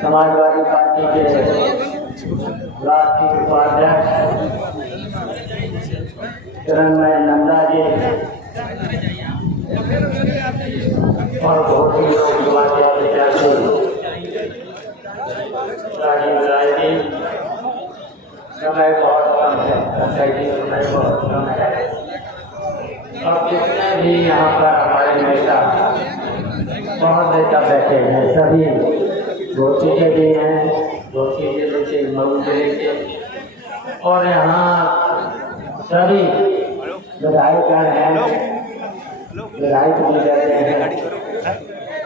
Samajwadi party के राष्ट्रीय उपाध्यक्ष चिरंजीवी नंदा जी और बहुत ही लोग विद्यार्थी राजीव राय जी, समय बहुत कम है, समय बहुत कम है। और जितने भी यहाँ पर हमारे नेता बहुत नेता बैठे हैं, सभी घोसी के भी हैं, घोसी जिले के, मऊ जिले के, और यहाँ सभी विधायकगण हैं, विधायक भी रहते हैं,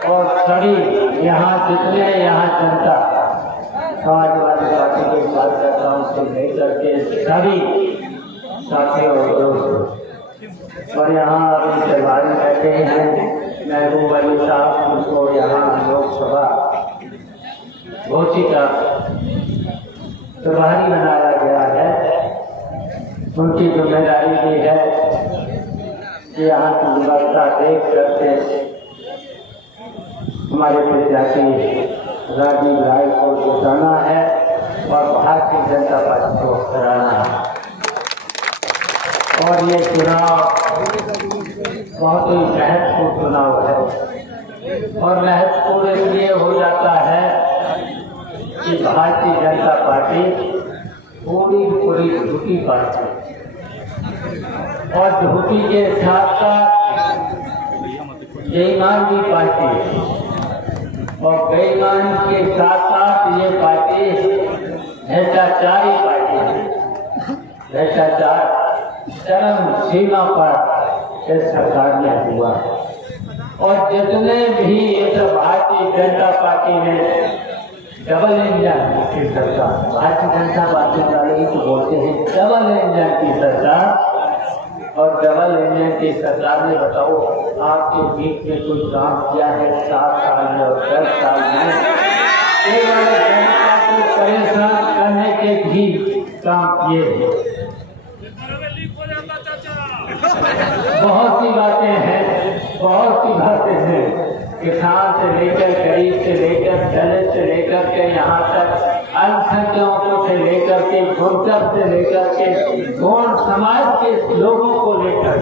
और सभी यहाँ जितने यहाँ जनता समाजवादी पार्टी के कार्यकर्ताओं से लेकर के सभी साथियों और दोस्तों, और यहाँ अभी प्रभारी बैठे हैं महबूब अली साहब, उनको यहाँ लोकसभा घोसी का प्रभारी बनाया गया है। उनकी जिम्मेदारी भी है कि यहाँ की व्यवस्था देख करके हमारे प्रत्याशी राजीव राय को जिताना है और भारतीय जनता पार्टी को हराना है। और ये चुनाव बहुत ही महत्वपूर्ण चुनाव है, और महत्वपूर्ण इसलिए हो जाता है कि भारतीय जनता पार्टी पूरी झूठी पार्टी, और झूठी के साथ साथ बेईमान की पार्टी, और बेईमान के साथ साथ ये पार्टी भ्रष्टाचारी पार्टी है। भ्रष्टाचार चरम सीमा पर इस सरकार में हुआ, और जितने भी इस भारतीय जनता पार्टी में डबल इंजन की सरकार, भारतीय जनता पार्टी वाले ही तो बोलते हैं डबल इंजन की सरकार, और डबल इंजन की सरकार ने बताओ आपके बीच में कोई काम किया है 7 साल में और 10 साल में? केवल जनता को परेशान करने के भी काम किए हैं। बहुत सी बातें हैं, बहुत सी बातें हैं, किसान से लेकर गरीब से लेकर दलित से लेकर के यहाँ तक अल्पसंख्यकों से लेकर के गुर्जर से लेकर के गौड़ समाज के लोगों को लेकर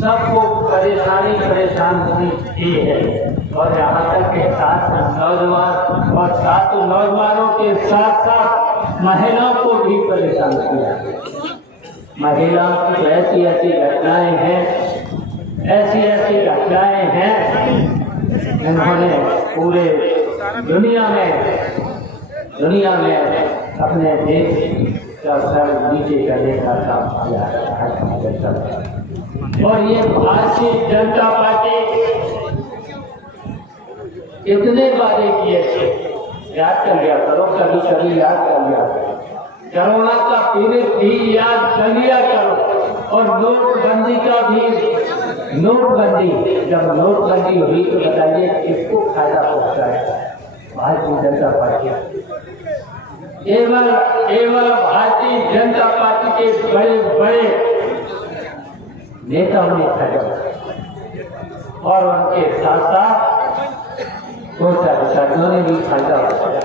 सबको परेशानी की है। और यहाँ तक के 7 नौजवान और 7 नौजवानों के साथ साथ महिलाओं को भी परेशान किया। महिलाओं की ऐसी ऐसी घटनाएं हैं, ऐसी ऐसी घटनाएं हैं, इन्होंने पूरे दुनिया में अपने देश का सर नीचे करने का काम किया है। और ये भारतीय जनता पार्टी इतने वादे किए थे, याद कर लिया करो, कभी कभी याद कर लिया करो, कोरोना का पीड़ित भी याद कर लिया करो, और नोटबंदी का भी, नोटबंदी जब नोटबंदी हुई तो बताइए किसको फायदा पहुंचा है? भारतीय जनता पार्टी, केवल भारतीय जनता पार्टी के बड़े बड़े नेताओं ने फायदा, और उनके साथ साथ बहुत सारे साथियों ने भी फायदा उठाया।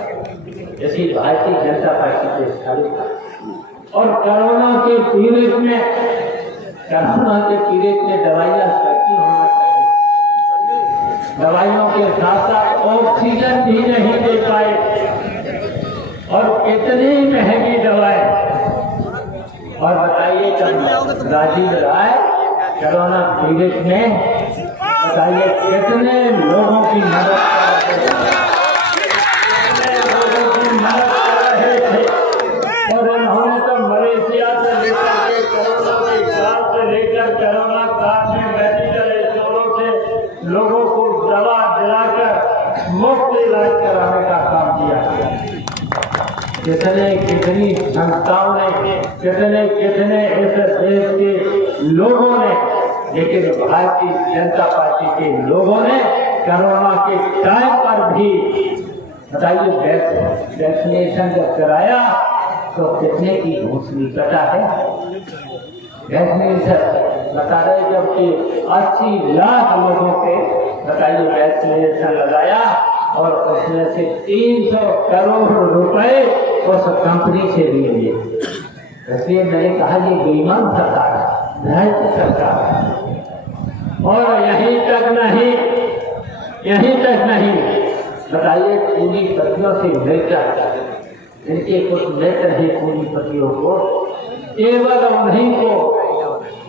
जैसी भारतीय जनता पार्टी के सारे, और कोरोना के पीड़ित में दवाइयां सस्ती होना चाहिए, दवाइयों के साथ साथ ऑक्सीजन भी नहीं दे पाए, और इतनी महंगी दवाएं, और राजीव राय कोरोना पीड़ित में बताइए कितने लोगों की मदद कर रहे थे। और उन्होंने तो मलेशिया से लेकर के कोरोना के इलाज से लेकर कोरोना काल में मेडिकल स्टोरों से लोगों को दवा दिलाकर मुफ्त इलाज कराने का काम किया। कितनी संस्थाओं ने कितने इस देश के लोगों ने, लेकिन भारतीय जनता पार्टी के लोगों ने कोरोना के टाइम पर भी बताइए वैक्सीनेशन जब कराया तो कितने की घूसनी कटा है। वैक्सीनेशन बता रहे जबकि 80 लाख लोगों के बताइए वैक्सीनेशन लगाया और उसमें से 300 करोड़ रुपए उस कंपनी से लिए। इसलिए मैंने कहा ये बेईमान सरकार है, भ्रष्ट सरकार है। और यहीं तक नहीं बताइए पूंजीपतियों से मिलकर इनके कुछ मित्र हैं पूंजीपतियों को, केवल उन्हीं को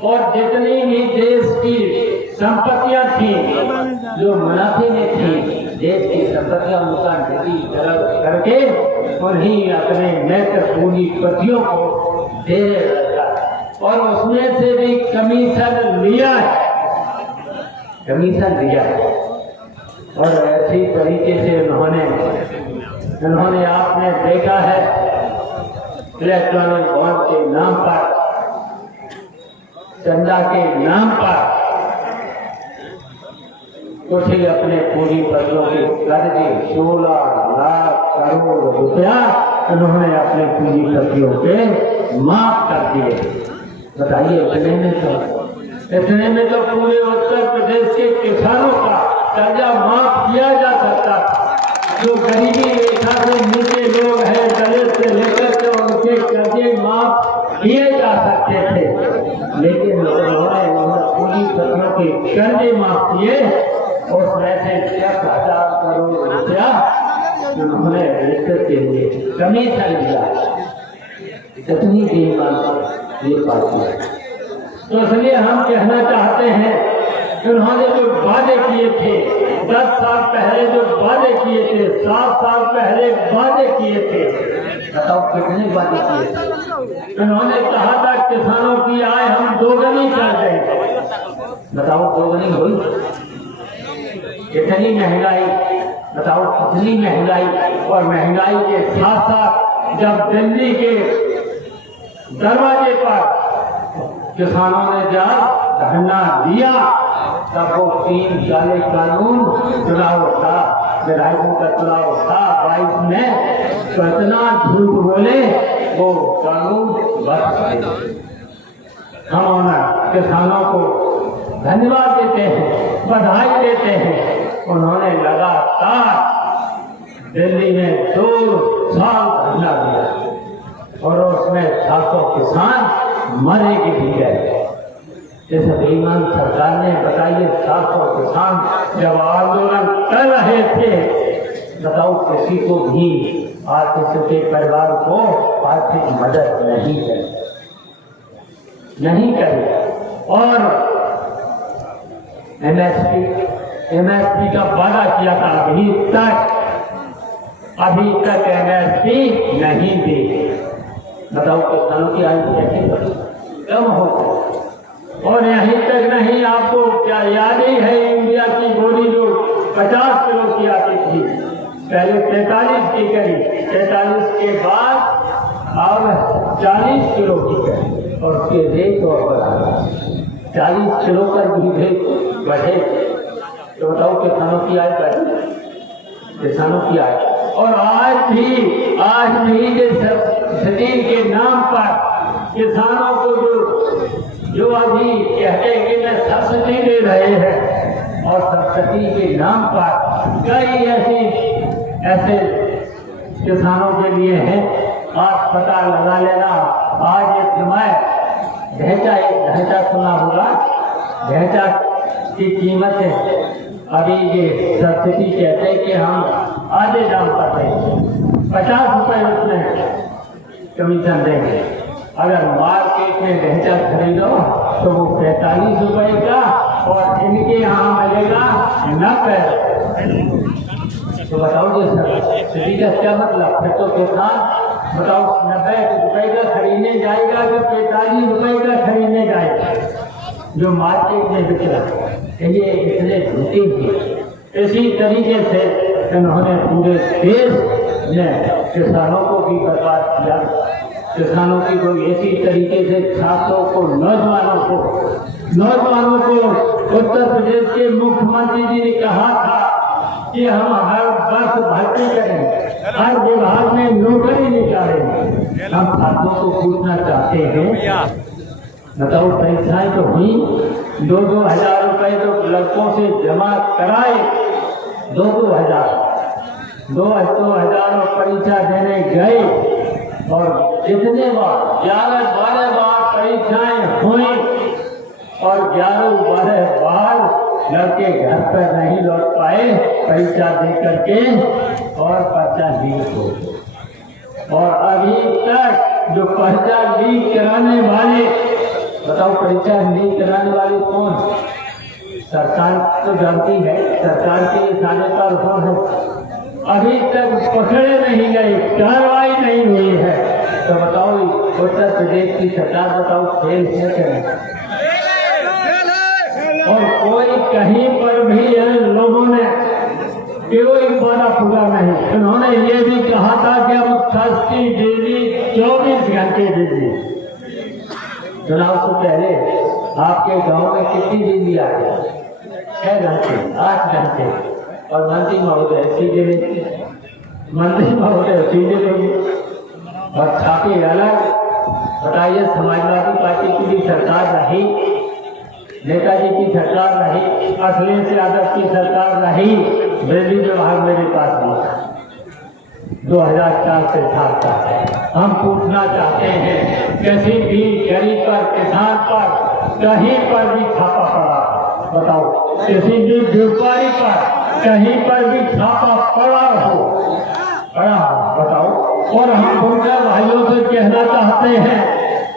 और जितनी भी देश की संपत्तियां थी जो मुनाफे में थी, देश की संपत्तियां उनका निधि करके उन्हीं अपने मित्र पूंजीपतियों को दे रखा और उसमें से भी कमीशन लिया है। और ऐसी तरीके से उन्होंने आपने देखा है इलेक्ट्रॉनिक बॉन्ड के नाम पर, चंदा के नाम पर कुछ ही अपने पूंजीपतियों के कर्जे 16 लाख करोड़ रुपया उन्होंने अपने पूंजीपतियों के माफ कर दिए। बताइए इतने में तो पूरे उत्तर प्रदेश के किसानों का कर्जा माफ किया जा सकता। जो गरीबी रेखा से नीचे लोग हैं, दलित से लेकर के उनके कर्जे माफ किए जा सकते थे, लेकिन उन्होंने पूंजीपतियों के कर्जे माफ किए। उसमें से 10,000 करोड़ रुपया उन्होंने रिश्वत के लिए कमीशन दिया। इतनी बेईमान ये पार्टी है। तो इसलिए हम कहना चाहते हैं उन्होंने जो वादे किए थे 10 साल पहले, जो वादे किए थे 7 साल पहले वादे किए थे, बताओ कितने वादे किए थे। उन्होंने कहा था किसानों की आय हम दोगुनी कर देंगे। बताओ दोगुनी हुई? इतनी महंगाई, बताओ कितनी महंगाई। और महंगाई के साथ साथ जब दिल्ली के दरवाजे पर किसानों ने जब धरना दिया तब वो 3 काले कानून चुनाव था, विधायकों का चुनाव था 22 में, तो इतना झूठ बोले वो कानून बच गए। हम किसानों को धन्यवाद देते हैं, बधाई देते हैं। उन्होंने लगातार दिल्ली में 2 साल धरना दिया और उसमें 700 किसान मरे के भी गए। इस बेईमान सरकार ने बताइए 700 किसान जब आंदोलन कर रहे थे, बताओ किसी को भी आर्थिक के परिवार को आर्थिक मदद नहीं करी। और एमएसपी का वादा किया था, अभी तक एमएसपी नहीं दी। बताओ किसानों की आय कैसे कम हो। और यहीं तक नहीं, आपको क्या याद ही है इंडिया की बोली जो 50 किलो की आती थी, पहले 43 की करी, 43 के बाद अब 40 किलो की करी और उसके रेट और बढ़ा 40 किलो पर भी रेट बढ़े। तो बताओ किसानों की आय बढ़ी, किसानों की आय। और आज भी जमीन के नाम पर किसानों को जो अभी कहते हैं कि मैं सब्सिडी दे रहे हैं, और सब्सिडी के नाम पर कई ऐसे किसानों के लिए हैं। आज पता लगा लेना, आज एक समय ढैंचा सुना होगा, ढैंचा की कीमत है अभी ये सब्सिडी कहते हैं कि हम आधे दाम पर देंगे, 50 रुपए उसमें कमीशन देंगे। अगर मार्केट में ढांचा खरीदो तो वो 45 रुपए का और इनके यहाँ मिलेगा 90। तो बताओ जी सर का क्या मतलब? फिर तो किसान बताओ 90 रुपए का खरीदने जाएगा कि 45 रुपए का खरीदने जाएगा जो मार्केट में बिक रहा है। ये इतने झूठी थी। इसी तरीके से इन्होंने पूरे देश में किसानों को भी बर्बाद किया। किसानों की कोई ऐसी तरीके से छात्रों को नौजवानों को उत्तर प्रदेश के मुख्यमंत्री जी ने कहा था कि हम हर वर्ष भर्ती करेंगे, हर विभाग में नौकरी निकालेंगे। हम छात्रों को पूछना चाहते हैं, बताओ परीक्षाएं तो हुई, 2-2 हजार रुपए तो लड़कों से जमा कराए, 2-2 हजार परीक्षा देने गए और इतने बार 11-12 बार परीक्षाएं हुई और 11-12 बार लड़के घर पर नहीं लौट पाए परीक्षा दे करके और पर्चा लीक हो। और अभी तक जो पर्चा लीक कराने वाले, बताओ परीक्षा लीक कराने वाले कौन? सरकार तो जानती है, सरकार के सारे पर है। अभी तक पकड़े नहीं गए, कार्रवाई नहीं हुई है। तो बताओ उत्तर प्रदेश की सरकार बताओ फेल है क्या? और कोई कहीं पर भी इन लोगों ने कोई वादा पूरा नहीं। उन्होंने ये भी कहा था कि हम सस्ती बिजली 24 घंटे बिजली। चुनाव से पहले आपके गांव में कितनी बिजली आ गई? 6 घंटे, 8 घंटे। और मंत्री महोदय सीधे लेंगे और छापे अलग। बताइए समाजवादी पार्टी की भी सरकार रही, नेताजी की सरकार रही, अखिलेश यादव की सरकार रही, बिजली विभाग मेरे पास नहीं 2004 से था। हम पूछना चाहते हैं किसी भी गरीब पर, किसान पर कहीं पर भी छापा पड़ा? बताओ किसी भी व्यापारी पर कहीं पर भी छापा पड़ा हो? बताओ। और हम बुनकर भाइयों से कहना चाहते हैं,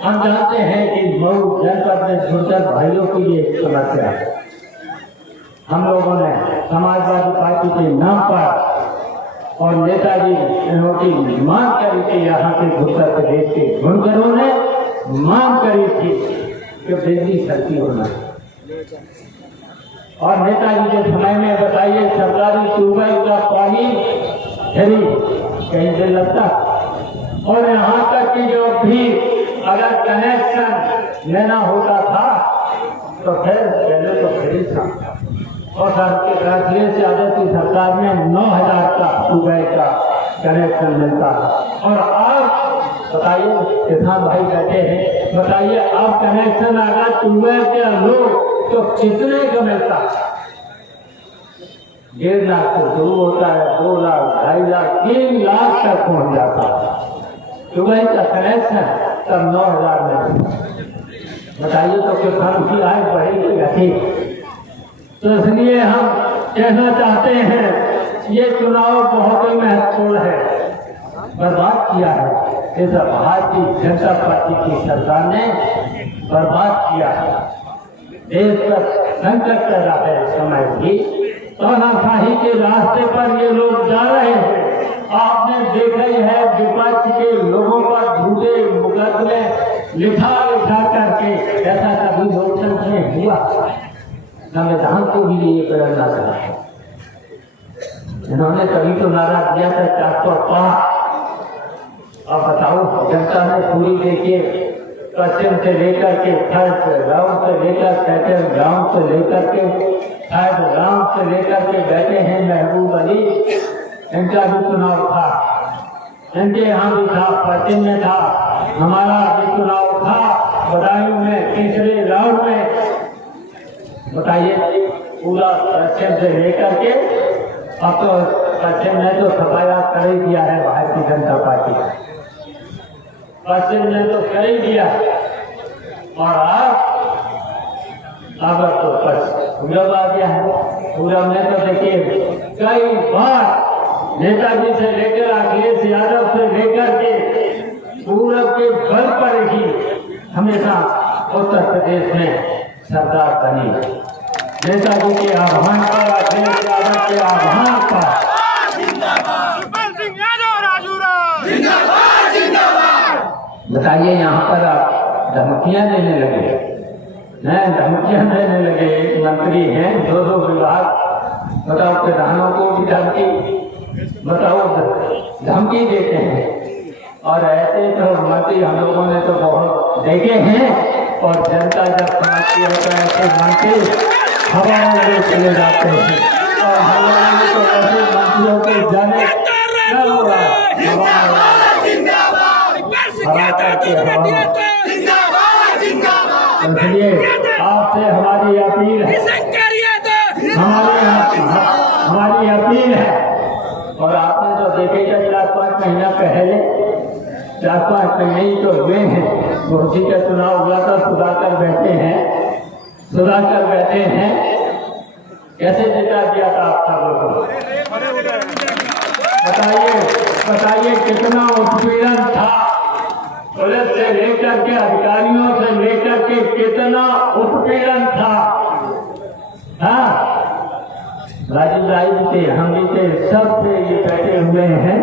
हम जानते हैं कि मऊ जनपद में बुनकर भाइयों की ये समस्या है। हम लोगों ने समाजवादी पार्टी के नाम पर और नेताजी की मांग करी थी, यहाँ के उत्तर प्रदेश के बुनकरों ने मांग करी थी कि बिजली सस्ती होना। और नेताजी के समय में बताइए सरकारी ट्यूबवेल का पानी फ्री कहीं से लगता। और यहाँ तक कि जो भी अगर कनेक्शन लेना होता था तो फिर पहले तो फ्री था। और सर के अखिलेश यादव की सरकार में 9,000 का ट्यूबवेल का कनेक्शन मिलता। और अब बताइए किसान भाई बैठे हैं, बताइए अब कनेक्शन अगर ट्यूबवेल के लोग तो कितने का मिलता? 1.5 लाख से शुरू होता है, 2 लाख, 2.5 लाख, 3 लाख तक पहुंच जाता है ट्यूबवेल का कनेक्शन। तब 9,000 में बताइए तो किसान की आय बढ़ेगी घटी। तो इसलिए हम कहना चाहते हैं ये चुनाव बहुत ही महत्वपूर्ण है। बर्बाद किया है इस भारतीय जनता पार्टी की सरकार ने, बर्बाद किया है। देश पर संकट पैदा है इस समय भी, तानाशाही के रास्ते पर ये लोग जा रहे हैं। आपने देखा ही है विपक्ष के लोगों पर झूठे मुकदमे लिखा करके, ऐसा कभी लोकतंत्र में हुआ? संविधान को भी ये बदलना चाहिए। इन्होंने कभी तो नारा दिया था 405। अब बताओ जनता ने पूरी देखिए, पश्चिम से लेकर के थर्ड गांव से लेकर सेकंड गांव से लेकर के थर्ड गांव से लेकर के बैठे हैं महबूब अली। इनका भी चुनाव था, इनके यहाँ भी था, पश्चिम में था, हमारा भी चुनाव था बदायूं में तीसरे राउंड में। बताइए पूरा पश्चिम से लेकर के अब तो पश्चिम ने तो सफाया कर ही दिया है भारतीय जनता पार्टी, पश्चिम ने तो कर ही दिया। और अब तो पूरब आ गया है। पूरब में तो देखिए कई बार नेताजी से लेकर अखिलेश यादव से लेकर के पूरब के बल पर ही हमेशा उत्तर प्रदेश में सरकार बनी। नेताजी के आह्वान पर, अखिलेश यादव के आह्वान पर बताइए, यहाँ पर आप धमकियां देने लगे, धमकियां देने लगे। एक मंत्री हैं, 2 विभाग, बताओ प्रधानों को भी धमकी, बताओ धमकी देते हैं। और ऐसे तो मंत्री हम लोगों ने तो बहुत देखे हैं, और जनता जब समझती है तो ऐसे मंत्री हवा में चले जाते हैं। और हमारे तो ऐसे मंत्रियों के जाने इसलिए आपसे हमारी अपील है, हमारी अपील है। और आपने तो देखेगा 4-5 महीना पहले, 4-5 महीने ही तो हुए हैं, घोसी का चुनाव हुआ था, सुधाकर बैठे हैं, कैसे जिता दिया था आप सबको? बताइए कितना उत्पीड़न था, पुलिस से लेकर के अधिकारियों से लेकर के कितना उत्पीड़न था। हाँ, राजीव राय जी थे, हम भी थे, सब थे, ये बैठे हुए हैं,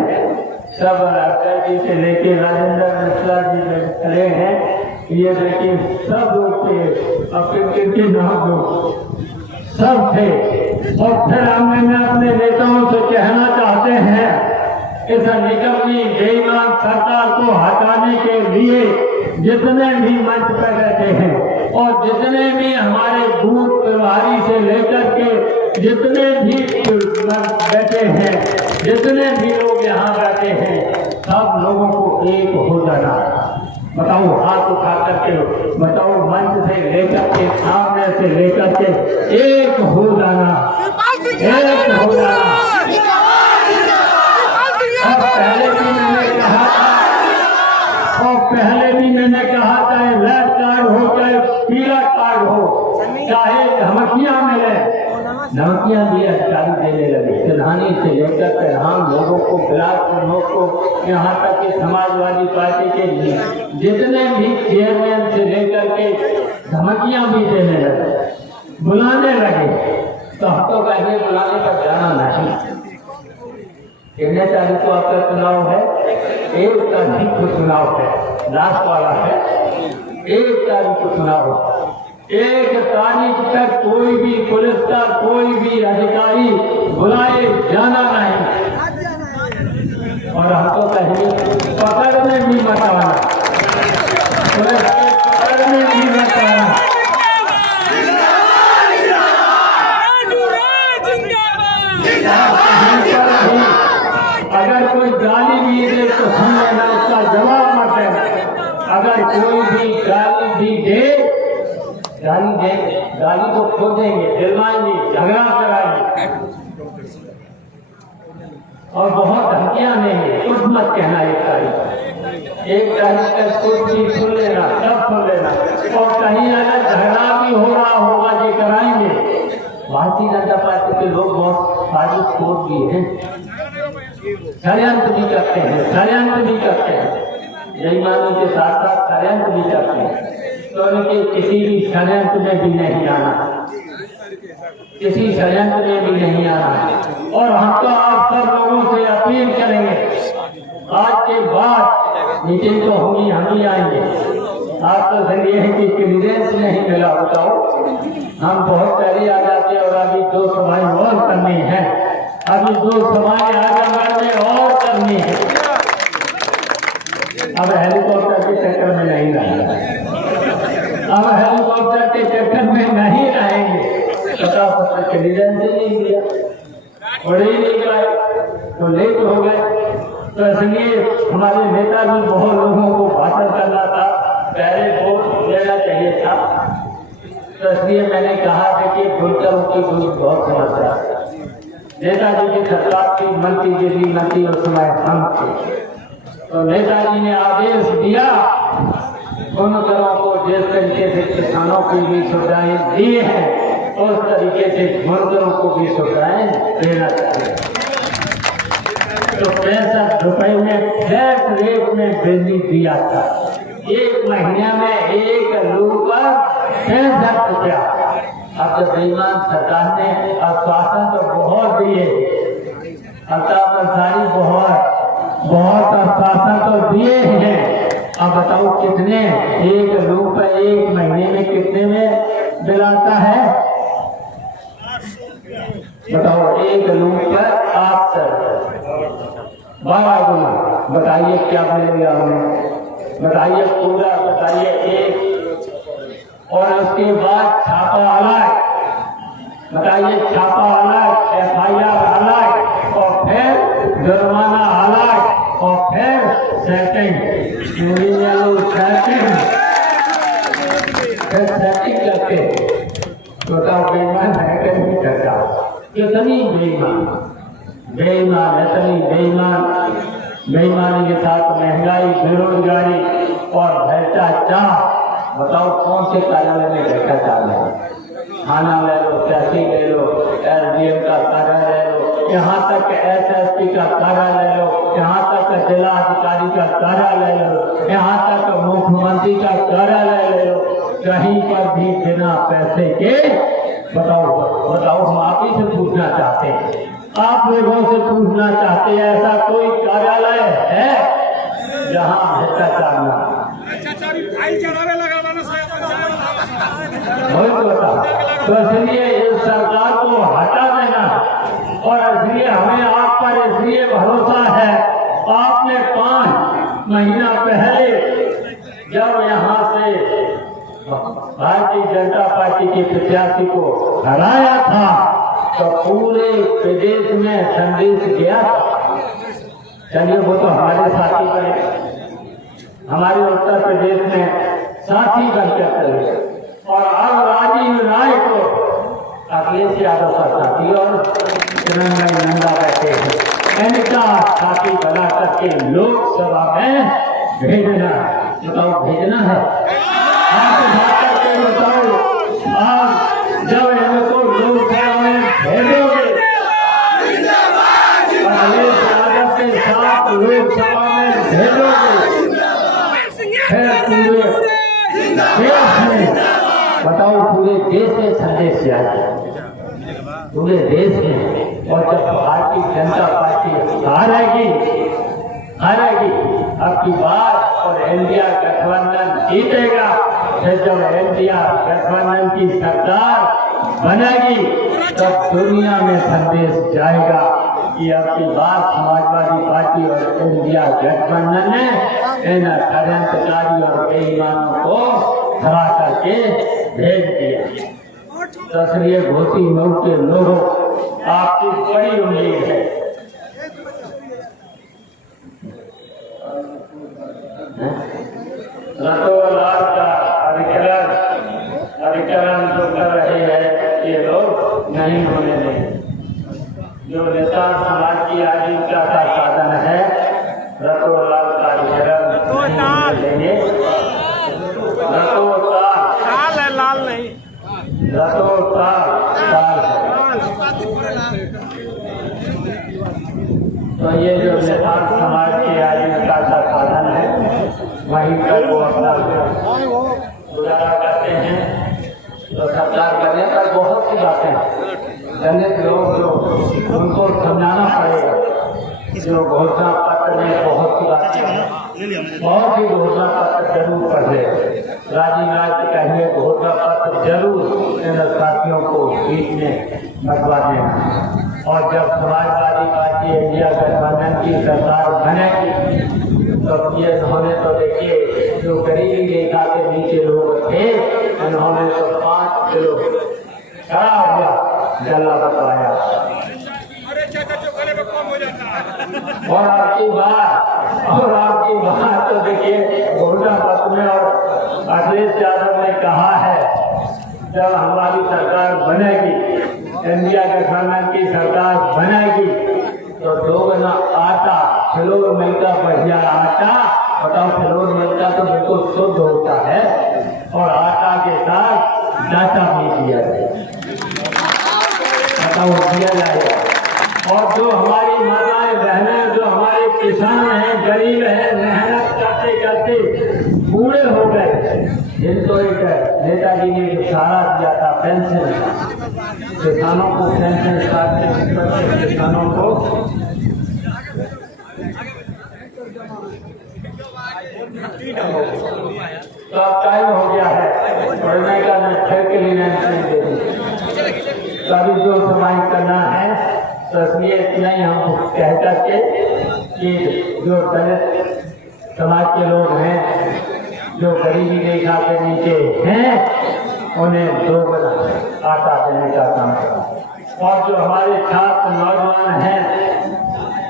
सब अक्षय जी से लेके राजेंद्र मिश्रा जी खड़े हैं, ये देखिए सब लोग थे, अपने नाम लोग सब थे। और फिर हम अपने नेताओं से कहना चाहते हैं, इस निकम्मी बेईमान सरकार को हटाने के लिए जितने भी मंच पर बैठे हैं और जितने भी हमारे बूथ प्रभारी से लेकर के जितने भी बैठे हैं, जितने भी लोग यहाँ बैठे हैं, सब लोगों को एक हो जाना। बताओ, हाथ उठा करके बताओ, मंच से लेकर के, सामने से लेकर के एक हो जाना, एक हो जाना। और पहले भी मैंने कहा चाहे रेड कार्ड हो, चाहे पीला कार्ड हो, चाहे धमकियां मिले, धमकियां भी अधिकारी देने लगे। प्रधानी से लेकर के हम लोगों को, बिलासपुर को, यहाँ तक कि समाजवादी पार्टी के जितने भी चेयरमैन से लेकर के धमकियां भी देने लगे, बुलाने लगे। तो हम तो कहने बुलाने पर जाना नहीं। कितने तारीख को आपका चुनाव है? 1 तारीख को चुनाव है, लास्ट वाला है। 1 तारीख को चुनाव है। 1 तारीख तक कोई भी पुलिस का कोई भी अधिकारी बुलाए जाना नहीं। और हम तो कहेंगे पकड़ने भी मत आना, पुलिस के पकड़ने भी मत आना। अगर कोई गाली भी दे तो सुन लेना, उसका जवाब मत देना। अगर कोई भी गाली भी दे, गाली को खोदेंगे, दिलवाएंगे, झगड़ा कराएंगे और बहुत धमकियां देंगे। कुछ मत कहना। 1 तारीख तक कुछ भी सुन लेना, सब सुन लेना। और कहीं अगर झगड़ा भी हो रहा होगा जी कराएंगे। भारतीय जनता पार्टी के लोग बहुत साजिश खोज भी हैं, षड्यंत्र भी करते हैं, बेईमानों के साथ साथ षड्यंत्र भी करते हैं। तो उनके किसी भी षड्यंत्र में भी नहीं आना, किसी षड्यंत्र में भी नहीं आना। और हम तो आप सब लोगों से अपील करेंगे, आज के बाद मीटिंग तो होगी, हम ही आएंगे। आप तो जरिए है कि क्लियरेंस नहीं मिला, बताओ हम बहुत पहले आ जाते और अभी 2 सभाएं और करनी है, अभी 2 सभाएं आजमगढ़ में और करनी है। अब हेलीकॉप्टर के चक्कर में नहीं रहेंगे, अब हेलीकॉप्टर के चक्कर में नहीं रहेंगे। 50% क्लियरेंस नहीं दिया, बड़े ही नहीं गए तो लेट हो गए। तो इसलिए हमारे नेता भी बहुत लोगों को भाषण करना था, पहले वोट देना चाहिए था। तो इसलिए मैंने कहा था कि खुलकर उनकी बहुत समस्या। नेताजी की सरकार की मंत्री जी भी मंत्री उस समय हम थे। तो नेताजी ने आदेश दिया उन घरों को, जिस तरीके से किसानों की भी सुविधाएं दी हैं, उस तरीके से बुजुर्गों को भी सुविधाएं देना चाहिए। तो 65 रुपए में फ्लैट रेट में बिजली दिया था। एक महीने में 1 लूट पर 63 रुपया। अब जब बेईमान सरकार ने आश्वासन तो बहुत दिए, सारी बहुत आश्वासन तो दिए हैं। अब बताओ कितने 1 लूट पर 1 महीने में कितने में दिलाता है? बताओ 1 लूट पर 12 गुना। बताइए क्या मिलेगा हमें? बताइए पूरा बताइए 1। और उसके बाद छापा अलग, बताइए छापा अलग, FIR अलग, और फिर जुर्माना अलग, और फिर सेटिंग करके। बताओ बेईमान है कि नहीं करता? कितनी बेईमान इतनी बेईमानी के साथ महंगाई, बेरोजगारी और भ्रष्टाचार। बताओ कौन से कार्यालय में भ्रष्टाचार है? थाना ले लो, तहसील ले लो, SDM का कार्यालय ले लो, यहाँ तक SSP का कार्यालय ले लो, यहाँ तक जिला अधिकारी का कार्यालय ले लो, यहाँ तक मुख्यमंत्री का कार्यालय ले लो। कहीं पर भी बिना पैसे के बताओ हम आप ही से पूछना चाहते हैं, आप लोगों से पूछना चाहते हैं, ऐसा कोई कार्यालय है जहाँ भ्रष्टाचार न? तो इसलिए इस सरकार को हटा देना। और इसलिए हमें आप पर इसलिए भरोसा है, आपने 5 महीना पहले जब यहाँ से भारतीय जनता पार्टी के प्रत्याशी को हराया था तो पूरे प्रदेश में संदेश गया था। चलिए वो तो हमारे साथी बने, हमारे उत्तर प्रदेश में साथी बनकर चले। और अब राजीव राय को अखिलेश यादव का साथी और चिरंजीवी नंदा बैठे हैं, इनका साथी बना करके लोकसभा में भेजना। बताओ भेजना है? बताओ आप जब इनको लोकसभा में भेजोगे, अखिलेश यादव के साथ लोकसभा में भेजोगे, फिर पूरे देश में बताओ पूरे देश में संदेश जाएगा, पूरे देश में। और जब भारतीय जनता पार्टी हारेगी अब की बार और इंडिया गठबंधन जीतेगा, फिर जब इंडिया गठबंधन की सरकार बनेगी तब दुनिया में संदेश जाएगा कि अब की बार समाजवादी पार्टी और इंडिया गठबंधन ने इन षड्यंत्रकारी और बेईमानों को हरा करके भेज दिया। तो इसलिए घोसी मऊ के लोगों आपकी बड़ी उम्मीद है। रतोलाल का अधिकरण जो कर रहे हैं ये लोग नहीं होने देंगे। जो नेता समाज की आजीविका का साधन है रतोलाल का अधिकरण नहीं देंगे। लाल नहीं तो ये जो नेता समाज की आजीविका का साधन है वहीं पर वो अपना गुजारा करते हैं। तो सरकार करने पर बहुत सी बातें दलित लोग जो उनको समझाना पड़ेगा। जो घोषणा पत्र में बहुत सी बातें, बहुत ही घोषणा पत्र जरूर पढ़े। राजीव गांधी कहिए घोषणा पत्र जरूर इन साथियों को बीच में बंटवा देना। और जब समाजवादी पार्टी इंडिया गठबंधन की सरकार बनेगी तो ये इन्होंने तो देखिए जो गरीबी रेखा के नीचे लोग थे उन्होंने तो 5 किलो खड़ा हुआ जला बताया। और आपकी बात तो देखिए घोषणा पत्र में और अखिलेश यादव ने कहा है जब हमारी सरकार बनेगी, इंडिया गठबंधन की सरकार बनेगी तो 2 गुना आटा फ्लोर मिलता बढ़िया आटा। बताओ फ्लोर मिलता तो बिल्कुल शुद्ध होता है और आटा के साथ डाटा भी दिया जाए। बताओ दिया जाएगा। और जो हमारी माताएं बहनें जो हमारे किसान हैं, गरीब हैं, मेहनत करते करते पूरे फेल हो गए। जिनको एक नेताजी ने इशारा दिया था पेंशन, किसानों को पेंशन काटने, किसानों को तो अब टाइम हो गया है पढ़ने का, मैं फिर के लिए नहीं दे दी। कभी जो समाई करना है तो इसलिए इतना ही हम कह करके कि जो दलित समाज के लोग हैं, जो गरीबी रेखा के नीचे हैं, उन्हें 2 गुना आटा देने का काम करा। और जो हमारे छात्र नौजवान हैं,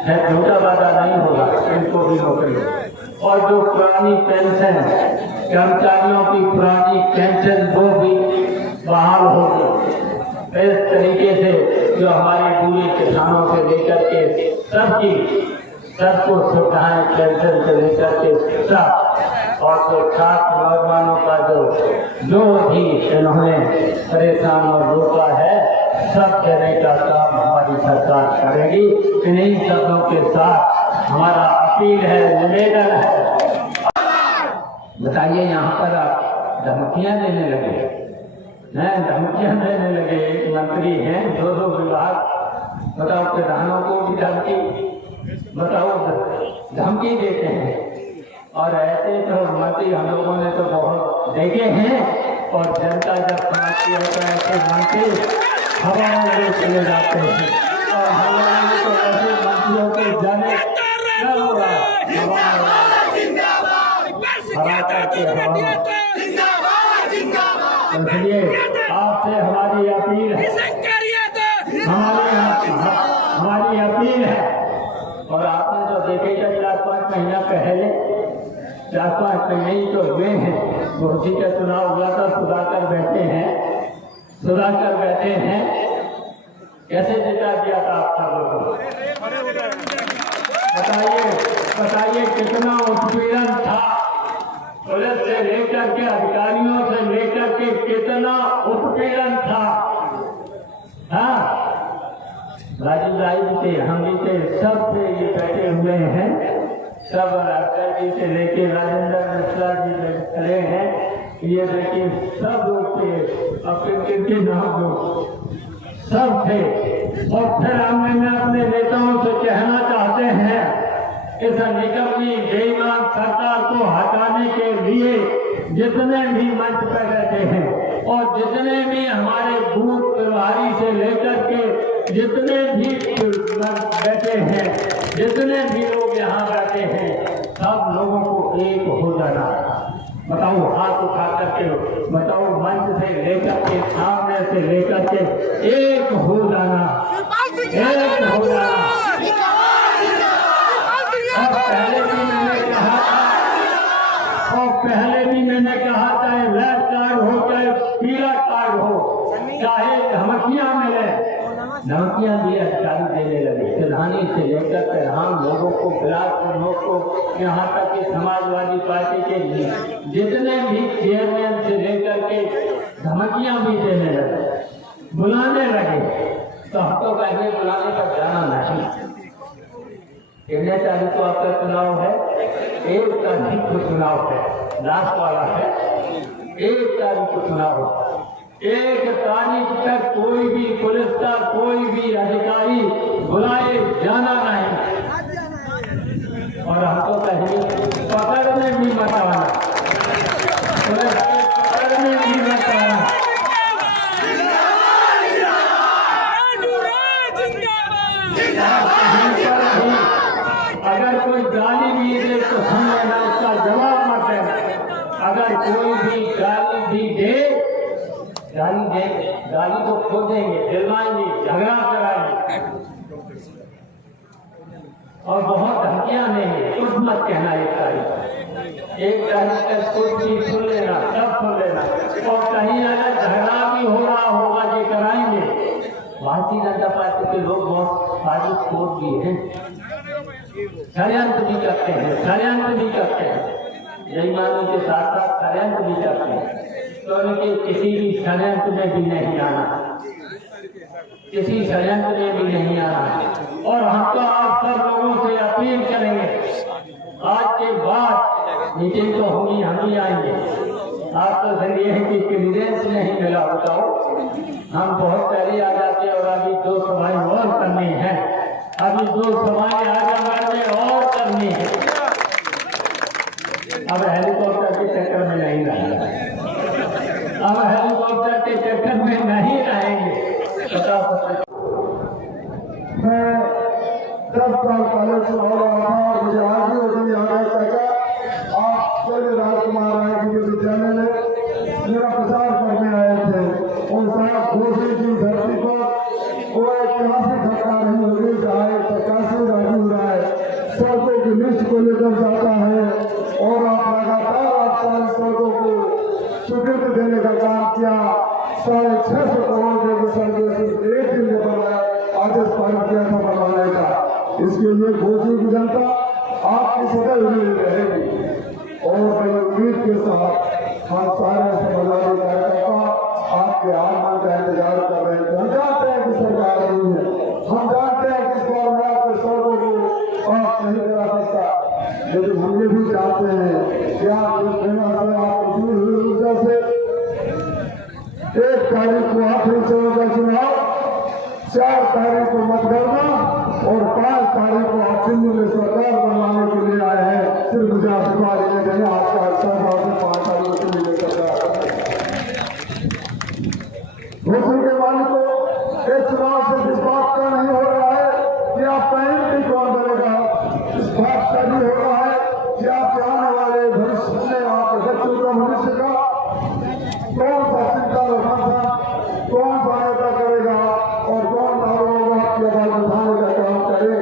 झूठा वादा नहीं होगा, इनको भी नौकरी। और जो पुरानी पेंशन, कर्मचारियों की पुरानी पेंशन, वो भी बहाल होगी। इस तरीके से जो हमारे पूरे किसानों से लेकर के सबको सुविधाएं, पेंशन से लेकर के सब, और जो छात्र नौजवानों का जो भी इन्होंने परेशान और रोका है, सब देने का काम हमारी सरकार करेगी। इन्हीं शब्दों के साथ हमारा अपील है, निवेदन है। बताइए, यहाँ पर आप धमकियां देने लगे, धमकियां देने लगे। एक मंत्री हैं, 2 विभाग, बताओ किसानों को भी धमकी, बताओ धमकी देते हैं। और ऐसे तो मंत्री हम लोगों ने तो बहुत देखे हैं। और जनता जब समझती है तो ऐसे मंत्री हवा में चले जाते हैं। और हम लोगों ने तो ऐसे मंत्रियों को जाने न होगा, हवा करके इसलिए आपसे हमारी अपील है, हमारी अपील है। और आपने तो देखेगा 4-5 महीना पहले, 4-5 महीने ही तो हुए हैं, घोसी का चुनाव हुआ था, सुधाकर बैठे हैं, कैसे जिता दिया था आप सबों को? बताइए कितना उत्पीड़न था, पुलिस से लेकर के, अधिकारियों से लेकर के कितना उत्पीड़न था। हाँ, राजीव राय जी थे, हम भी थे, सब थे, ये बैठे हुए हैं, सब अक्षय जी से लेके राजेंद्र मिश्रा जी खड़े हैं, ये देखिए सब लोग थे, अपने नाम लोग सब थे। और फिर हमने अपने नेताओं से कहना चाहते हैं, इस निगम की बेईमान सरकार को हटाने के लिए जितने भी मंच पर बैठे हैं और जितने भी हमारे बूथ प्रभारी से लेकर के जितने भी बैठे हैं, जितने भी लोग यहाँ बैठे हैं, सब लोगों को एक हो जाना। बताओ, हाथ उठा करके बताओ, मंच से लेकर के, सामने से लेकर के एक हो जाना, एक हो जाना। और पहले भी मैंने कहा चाहे रेड कार्ड हो, चाहे पीला कार्ड हो, चाहे धमकियां मिले, धमकियां भी अधिकारी देने लगे। प्रधानी से लेकर के हम लोगों को, बिलासपुर को, यहाँ तक कि समाजवादी पार्टी के जितने भी चेयरमैन से लेकर के धमकियां भी देने लगे, बुलाने लगे। तो हमको कहेंगे बुलाने पर जाना नहीं। कितने तारीख को आपका चुनाव है? 1 तारीख को चुनाव है, लास्ट वाला है, 1 तारीख को चुनाव है। 1 तारीख तक कोई भी पुलिस का कोई भी अधिकारी बुलाए जाना नहीं। और हमको कहेंगे पकड़ने भी मत आना, पुलिस पकड़ने भी मत आना। अगर कोई गाली भी दे तो सुन लेना, उसका जवाब मत देना। अगर कोई भी गाली भी दे, गाली को खो देंगे, दिलवाएंगे, झगड़ा कराएंगे और बहुत धमकियां देंगे। कुछ मत कहना। 1 तारीख तक कुछ भी सुन लेना, सब सुन लेना। और कहीं अगर झगड़ा भी हो रहा होगा, ये कराएंगे। भारतीय जनता पार्टी के लोग बहुत साजिश खोज भी हैं, षड्यंत्र भी करते हैं, बेईमानों के साथ साथ षड्यंत्र भी करते हैं। तो उनके किसी भी षड्यंत्र में भी नहीं आना, किसी षड्यंत्र में भी नहीं आना। और हम तो आप सब लोगों से अपील करेंगे, आज के बाद मीटिंग तो होगी, हम ही आएंगे। आप तो जरिए है कि क्लियरेंस नहीं मिला, बताओ। हम बहुत पहले आ जाते और अभी 2 सभाएं और करनी है, अभी 2 सभाएं आजमगढ़ में और करनी है। अब हेलीकॉप्टर के चक्कर में नहीं रहेंगे, अब हेलीकॉप्टर के चक्कर में नहीं रहेंगे। 10 साल पहले चुनाव लड़ा था और मुझे आज भी याद है आप राजकुमार राय जी के विद्यालय में मेरा प्रचार करने आए थे और साहब घोषी की धरती पर वो ऐतिहासिक घटना नहीं होगी चाहे 85 राजीव राय सड़कों की लिस्ट को लेकर जाता है और आप लगातार 8 साल सड़कों को स्वीकृति देने का काम किया। 650 करोड़ के सड़कें सिर्फ एक दिन में बनाया, आदेश पारित किया था बनवाने का। इसके लिए घोषी की जनता आपकी सदैव मिली रहेगी और मैं उम्मीद के साथ हम सारे समाजवादी कार्यकर्ता आपके आगमन का इंतजार कर रहे हैं। हम जानते हैं कि सरकार नहीं है, हम जानते हैं कि सड़कों को आप नहीं करा सकता, लेकिन हम ये भी जानते हैं कि आप ऊर्जा से 1 तारीख को आखिरी चरण का चुनाव, 4 तारीख को मतगणना और 5 तारीख को आप सिंधु में सरकार बनवाने के लिए आए हैं। सिर्फ मुझे आशीर्वाद देने आपका 5 तारीख को सिंधु में सरकार घोषणा के मालिक को एक चुनाव से इस बात का नहीं हो रहा है कि आप पहले कौन बनेगा, इस बात का भी हो रहा है कि आप आने वाले भविष्य में आपके बच्चों का भविष्य का कौन सा चिंता रखा था, कौन सा नेता करेगा और कौन आपकी आवाज उठाने का काम करे।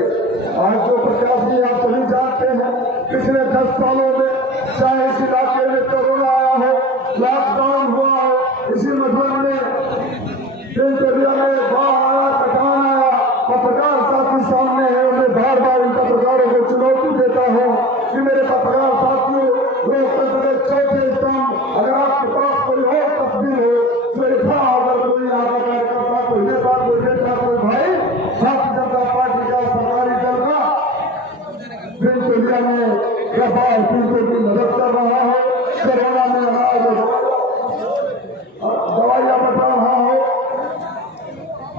आज जो प्रत्याशी आप सभी जानते हैं, पिछले 10 सालों में चाहे इस इलाके में कोरोना आया हो, लॉकडाउन हुआ हो, इसी मधुबन में दिनचर्या में बाढ़ आया, तूफान आया, पत्रकार साथी सामने है, उन्हें बार बार इन पत्रकारों को चुनौती देता हूँ कि मेरे पत्रकार साथियों, लोकतंत्र के चौथे स्तंभ, अगर आपके पास कोई और तस्वीर हो, मेरे अगर कोई यहाँ का कार्यकर्ता, कोई नेता, कोई नेता, कोई भाई भारतीय जनता पार्टी का सरकारी दल का दिनचर्या में रफाल पीड़ितों की मदद कर रहा हो, कोरोना में दवाइयां बता रहा हो,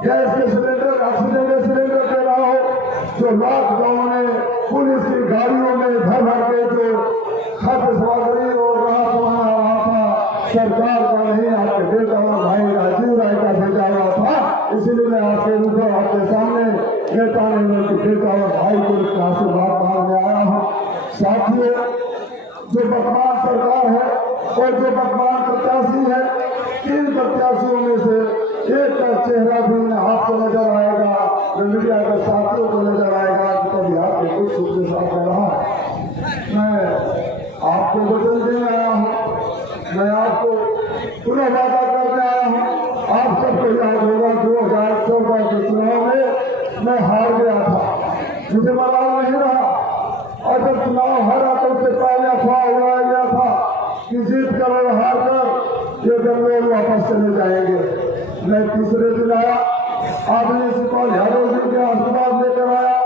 गैस के सिलेंडर, ऑक्सीजन के सिलेंडर दे रहा हो, जो लॉकडाउन में पुलिस की गाड़ियों में भर भर के जो खाद्य सामग्री और राहत सामान आ रहा था, सरकार का नहीं आपके बेटा भाई राजीव राय का भेजा हुआ था। इसीलिए मैं आपके ऊपर आपके सामने नेता ने बेटा और भाई को आशीर्वाद मांगने आया हूँ। साथियों, जो वर्तमान सरकार है और जो वर्तमान प्रत्याशी है, 3 प्रत्याशियों में से एक का चेहरा भी आपको नजर आएगा, मीडिया के साथियों को नजर आएगा कि कभी आपके कुछ सुख के साथ कर रहा है। मैं आपको वचन देने आया हूँ, मैं आपको पुनः वादा करने आया हूँ। आप सबको याद होगा 2014 के चुनाव में मैं हार गया था, मुझे मलाल नहीं रहा और जब चुनाव हारा तो उससे पहले अफवाह उड़ाया गया था कि जीत कर और हार कर ये गंगोल वापस चले जाएंगे। मैं तीसरे दिन आया, आपने सुपाल यादव जी के आशीर्वाद लेकर आया,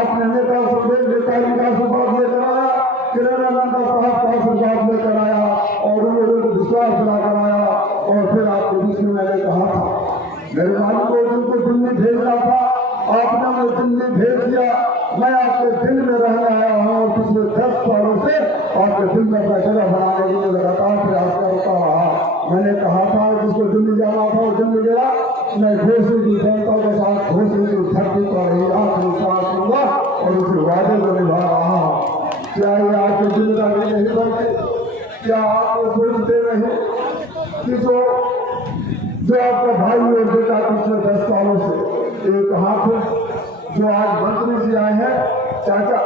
अपने नेता सुखदेव नेताजी का आशीर्वाद लेकर आया, किरणा साहब का आशीर्वाद लेकर आया और उन्होंने विश्वास दिलाकर आया। और फिर आपके बीच में मैंने कहा था, मेरे मालिक को जिनको दिल्ली भेजना था, आपने मुझे दिल्ली भेज दिया, मैं आपके दिल में रहने आया हूँ और पिछले 10 सालों से आपके दिल में फैसला बनाने के लिए लगातार प्रयास करता रहा। मैंने कहा था जिसको दिल्ली जाना था वो दिल्ली गया, मैं घोषी की जनता के साथ घोषी की धरती पर ही आखिरी सांस लूंगा और उस वादे को निभा रहा हूँ। क्या ये आपकी जिम्मेदारी नहीं बनती? क्या आप सोचते नहीं कि जो आपका भाई और बेटा पिछले 10 सालों से एक हाथ जो आज मंत्री जी आए हैं, चाचा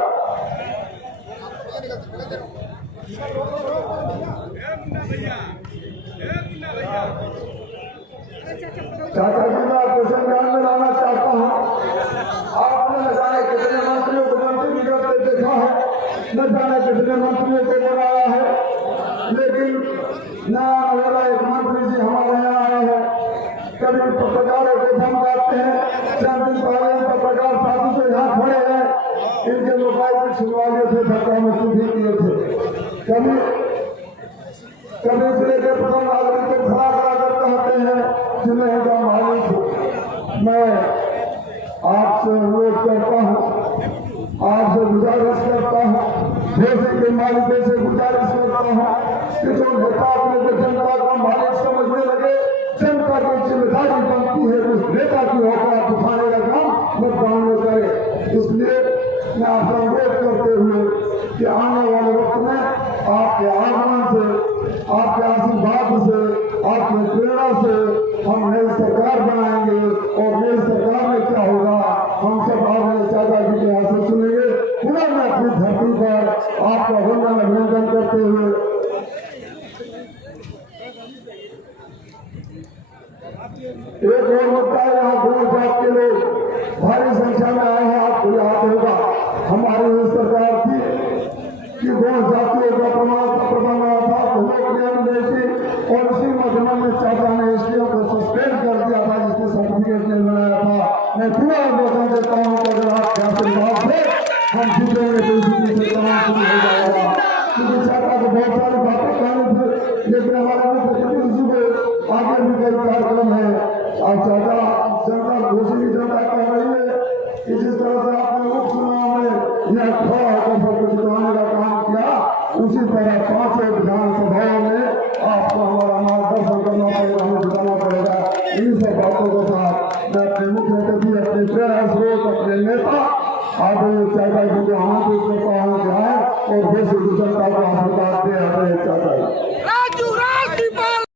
जी मैं आपको संज्ञान में लाना चाहता हूँ। आपने न जाने कितने मंत्रियों को मंत्री करते देखा है, न जाने कितने मंत्रियों को बनाया है, लेकिन न वाला एक मंत्री जी हमारे यहाँ आए हैं। कभी पत्रकारों को धमकाते हैं, 4 दिन पहले पत्रकार साथी से यहाँ खड़े हैं, इनके मोबाइल में छुड़वा लिए थे, धक्का मुक्की भी किए थे। कभी कभी जिले के प्रथम नागरिक को खड़ा कराकर कहते हैं जिले का मालिक मैं आपसे अनुरोध करता हूँ, आपसे गुजारिश करता हूँ, देश के मालिकों से गुजारिश करता हूँ कि जो नेता अपने को जनता का मालिक समझने लगे, जनता की जिम्मेदारी बनती है उस नेता की औकात उठाने का काम मतदान में करे। इसलिए मैं आपका अनुरोध करते हुए कि आने वाले वक्त में आपके आगमन से, आपके आशीर्वाद से, आपके प्रेरणा से हम नई सरकार बनाएंगे और नई सरकार में क्या होगा हम सब आपने चाचा जी के यहाँ से सुनेंगे। पुनः मैं अपनी धरती पर आपका वंदन अभिनंदन करते हुए एक और मुद्दा है, यहाँ दो जात के लोग भारी संख्या में आए हैं। आपको याद होगा हमारी ये सरकार थी कि दो जातियों का प्रमाण पत्र बना था, लोग नियम देती और उसी महीने में चाचा ने इसलिए को सस्पेंड कर दिया था जिसने सर्टिफिकेट नहीं बनाया था। मैं पूरा वचन देता हूँ कि अगर आप आशीर्वाद से हम जीतेंगे तो इसी से काम शुरू हो जाएगा। क्योंकि चाचा को बहुत सारी बातें कहनी थी, लेकिन हमारे मुख्यमंत्री जी को आगे भी कई कार्यक्रम है। और चाचा जनता घोषित जनता कह रही है कि जिस तरह से आपने उपचुनाव में यह खड़ा होकर सबको जितवाने का काम किया, उसी तरह 5 विधानसभाओं में आपको हमारा मार्गदर्शन करना पड़ेगा, हमें जिताना पड़ेगा। इन सब बातों के साथ मैं अपने मुख्य अतिथि, अपने प्रेरणा स्रोत, अपने नेता आदरणीय चाचा जी को आमंत्रित करता हूँ कि आए और देश की जनता को आशीर्वाद दे। चाचा